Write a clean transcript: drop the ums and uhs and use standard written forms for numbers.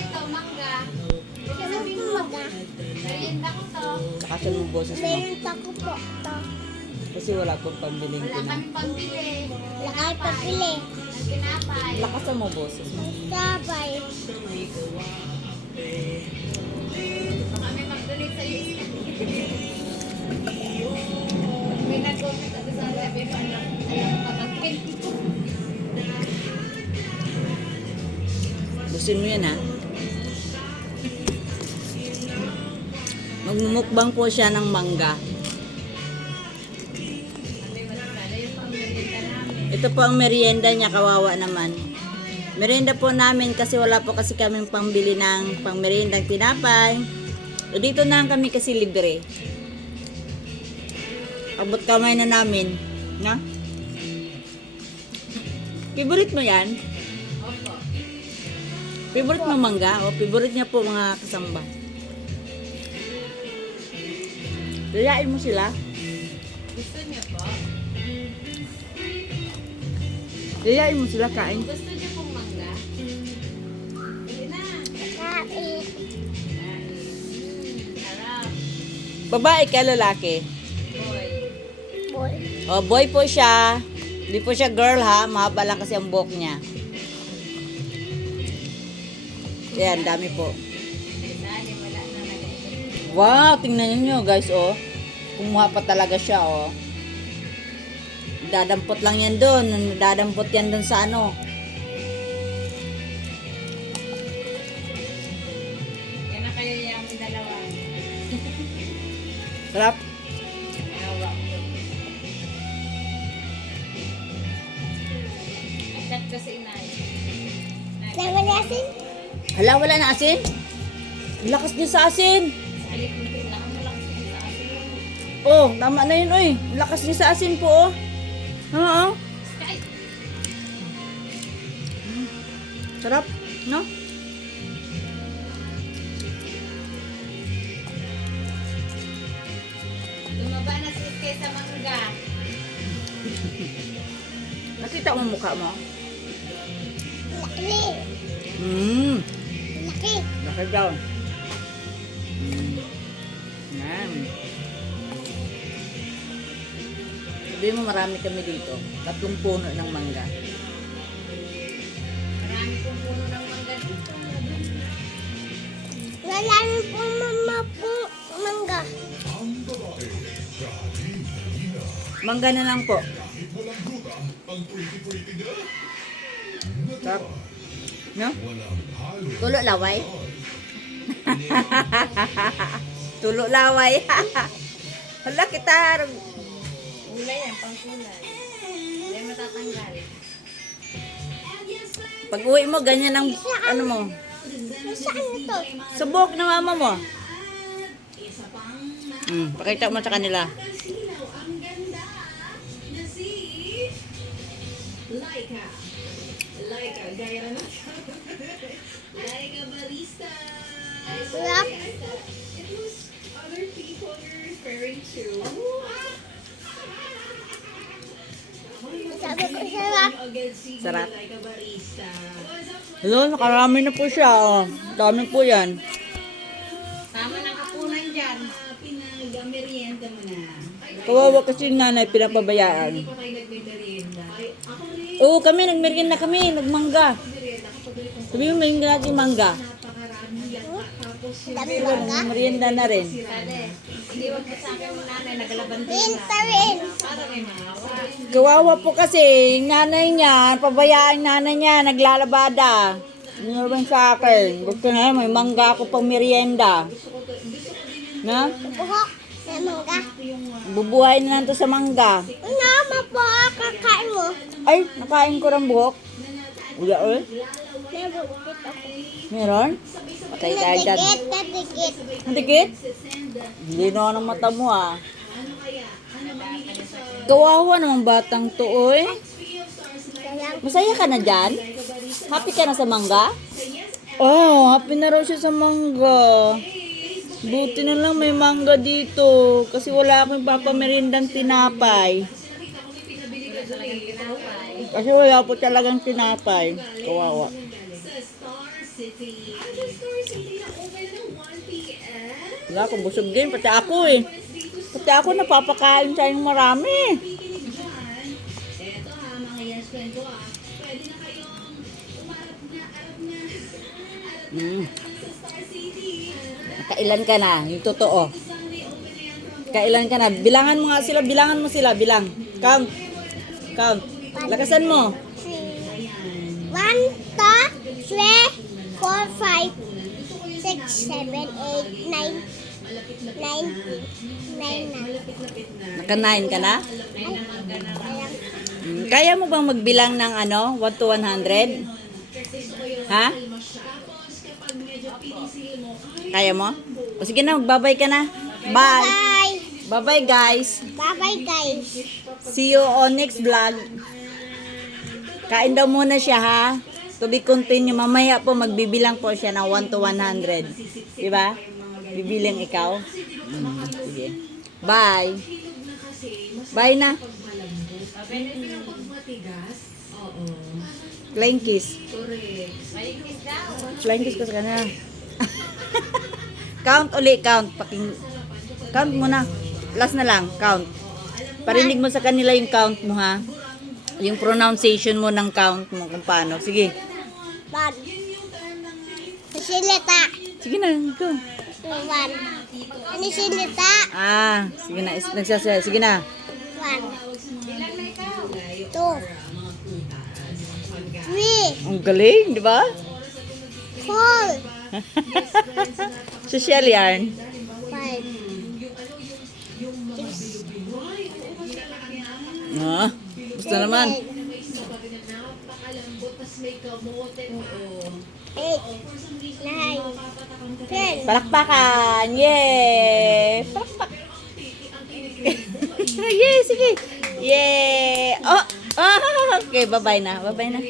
ito, mangga. Sabi mo, mangga. Merienda ko to. Lakasan mo boses mo. Merienda ko po to. Kasi wala pong pambiling Wala ko na. kaming pambili. Wala kayo pabili. Ang tinapay. Lakasan mo boses mo. Sabay. Baka may mag-donate sa iyo. May nag-comment ako sa sabi ko, alam ka mag-donate. Busin mo yan ha. Magmumukbang po siya ng mangga. Ito po ang merienda niya, kawawa naman. Merienda po namin kasi wala po kasi kaming pangbili ng pang meriendang tinapay. O dito na lang kami kasi libre. Abot kamay na namin. Na? Favorite mo yan? Opo. Favorite mo mangga? O favorite niya po mga kasamba. Layain mo sila. Gusto niyo po? Layain mo sila kain. Gusto niyo pong mangga? Hindi na. Kain. Sarap. Babae ka lalaki? Boy. Boy. O boy po siya. Hindi po siya girl ha. Mahaba lang kasi ang buhok niya. Ayan, dami po. Dali, wala na nag-iit. Wow, tingnan niyo guys, oh. Kumuha pa talaga siya, oh. Dadampot lang yan doon. Dadampot yan doon sa ano. Yan na kayo yung dalawa. Sarap. Awa ko. Chat ko si inay. Laman nasin. Hala, wala na asin? Ang lakas niya sa asin. Salik mo din lang. Malakas yun sa akin. Oh, tama na yun, oy. Ang lakas niya sa asin po, oh. Oo. Sky! Sarap, no? Lumaba na si Iskay sa mangga. Nakita mo mukha mo? Laki. Laki. Laki daw. Yan. Sabi mo marami kami dito. 3 puno ng mangga. Marami pong puno ng mangga dito. Wala rin po mama po mangga. Mangga na lang po. Sarap. No? Tulo laway. Tulo laway. Hala kita. Kulay yan, pang kulay. Hindi matatanggal. Pag uwi mo, ganyan ang ano mo. Saan ito? Subok ng mama mo. Pakita mo sa kanila. Laika, gaya na. Laika barista. Sarap. It was other people you're referring to. Sabi ko sarap. Agad si Sarap. Laika barista. Hello, nakarami na po siya. Oh. Dami po yan. Tama ng kapunan dyan. Pinag-merienda mo na. Kawawa kasi yung nanay pinapabayaan. Hindi pa tayo nagmerienda. Ay, ako rin. Oo, kami nagmerienda kami, nagmangga. Sabi mo, may natin mangga. Napakarami yan. Tapos Dami mangga. Merienda na rin. Kade, hindi wag mo sa akin yung nanay, nagalabandila. Pinta rin. Para may mahawa. Kawawa po kasi, yung nanay niya, pabayaan yung nanay niya, naglalabada. Ano ba sa akin? Gusto na may mangga ako pang merienda. Na? Buhok. May mangga. Bubuhay na lang to sa mangga. Nama po kakain mo. Ay, nakain ko ng buhok. Wala eh. May bukit ako. Meron? Patay tayo dyan. Natigit, natigit. Ang tikit? Hindi na ng mata mo ah. Kawawa namang batang to, oy. Sayang. Masaya ka na dyan? Happy ka na sa mangga? Oh, happy na raw siya sa mangga. Buti na lang may mangga dito. Kasi wala akong papamerindang tinapay. Kasi wala po talagang tinapay. Kawawa. sa Star City Other stores hindi na open ng 1 p.m. Wala akong busog din. Pati ako eh. Pati ako napapakain sa yung marami. Eto ha, mga yes friend ko ah. Pwede na kayong umarap na, arap na. Sa Star City. Kailan ka na? Yung totoo. Sunday open na yan from Kailan ka na? Bilangan mo nga sila. Bilangan mo sila. Bilang. Count. Count. Lakasan mo. 1, 2, 3, 4, 5, 6, 7, 8, 9, 9 na. Naka-9 ka na? Ayan. Kaya mo bang magbilang ng 1 to 100? Ha? Kaya mo? O sige na, magbabay ka na. Bye! Bye! Bye-bye guys! Bye-bye, guys. See you on next vlog. Kain daw muna siya ha. To be continue. Mamaya po magbibilang po siya ng 1 to 100. Diba? Bibilang ikaw. Sige. Bye. Bye na. Flying kiss. Flying kiss ko sa kanila. Count uli, count. Count muna. Last na lang, count. Parinig mo sa kanila yung count mo ha. Yung pronunciation mo ng count mo kung paano. Sige. 1. Silita. Sige na, go. 1. Ano silita? Sige na. Nagsasaya. Sige na. 1. 2. 3. Ang galing, di ba? 4. Social yarn. 5. Gusto naman. 8. 9. 10. Palakpakan. Yay! Palakpak. Yay, sige. Yay! Oh, okay, bye-bye na. Bye-bye na.